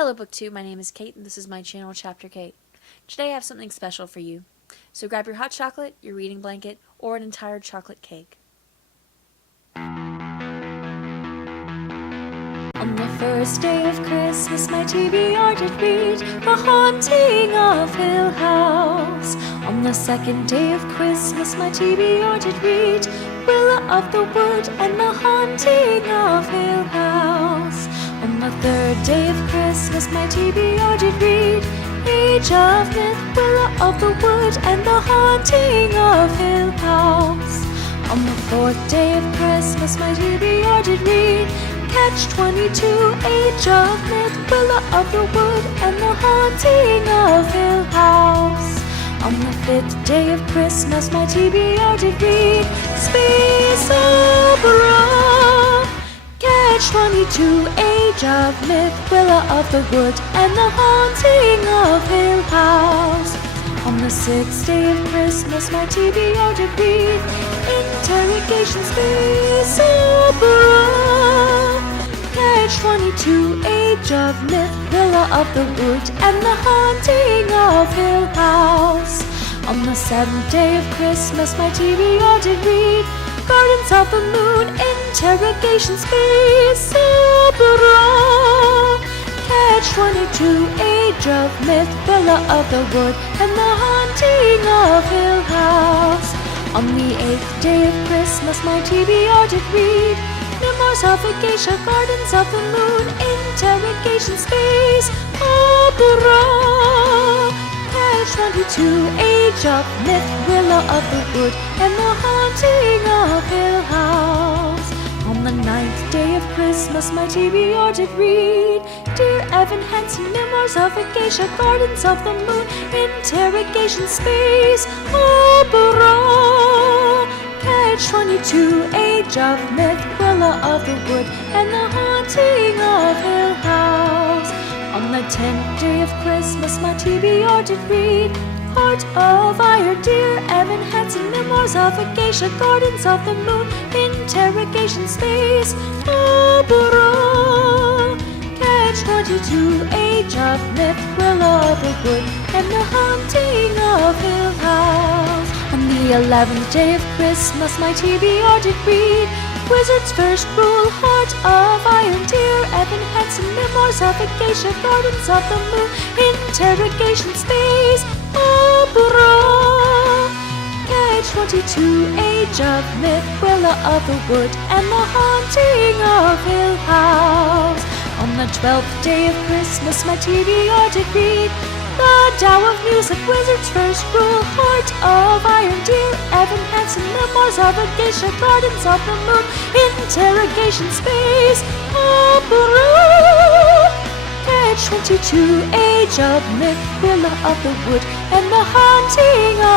Hello Book 2, my name is Kate and this is my channel Chapter Kate. Today I have something special for you. So grab your hot chocolate, your reading blanket, or an entire chocolate cake. On the first day of Christmas my TBR did read The Haunting of Hill House. On the second day of Christmas my TBR did read Willa of the Wood and The Haunting of Hill House. On the third day of Christmas my TBR did read Age of Myth, Willa of the Wood and The Haunting of Hill House. On the fourth day of Christmas my TBR did read Catch-22, Age of Myth, Willa of the Wood and The Haunting of Hill House. On the fifth day of Christmas my TBR did read Space Opera. Catch-22, Age of Myth, Willa of the Wood and The Haunting of Hill House. On the sixth day of Christmas my TBR did read Interrogation, Space Opera. Catch-22, Age of Myth, Willa of the Wood and The Haunting of Hill House. On the seventh day of Christmas my TBR did read Gardens of the Moon, Interrogation, Space Opera. Catch-22, Age of Myth, Willa of the Wood and The Haunting of Hill House. On the eighth day of Christmas my TBR did read Memoirs of Geisha, Gardens of the Moon, Interrogation, Space Opera. Catch-22, Age of Myth, Willa of the Wood and The Haunting of Hill House. On the ninth day of Christmas my TBR did read Dear Evan Hansen, Memoirs of Geisha, Gardens of the Moon, Interrogation, Space Opera. Catch-22, Age of Myth, Willa of the Wood and The Haunting of Hill House. On the 10th day of Christmas my TBR did read Heart of Iron, Dear Evan Hansen, Memoirs of Geisha, Gardens of the Moon, Interrogation, Space Opera. Catch-22, Age of Myth, Willa of the Wood and The Haunting of Hill House. On the 11th day of Christmas my TBR did read Wizard's First Rule, Heart of Iron, Dear Evan Hansen, Memoirs of Geisha, Gardens of the Moon, Interrogation, Space Opera. Catch-22, Age of Myth, Willa of the Wood and The Haunting of Hill House. On the 12th day of Christmas my TBR did read The Tao of Music, Wizard's First Rule, Heart of Iron, Dear Evan Hansen, Memoirs of Geisha, Gardens of the Moon, Interrogation, Space Opera. Catch-22, Age of Myth, Willa of the Wood and The Haunting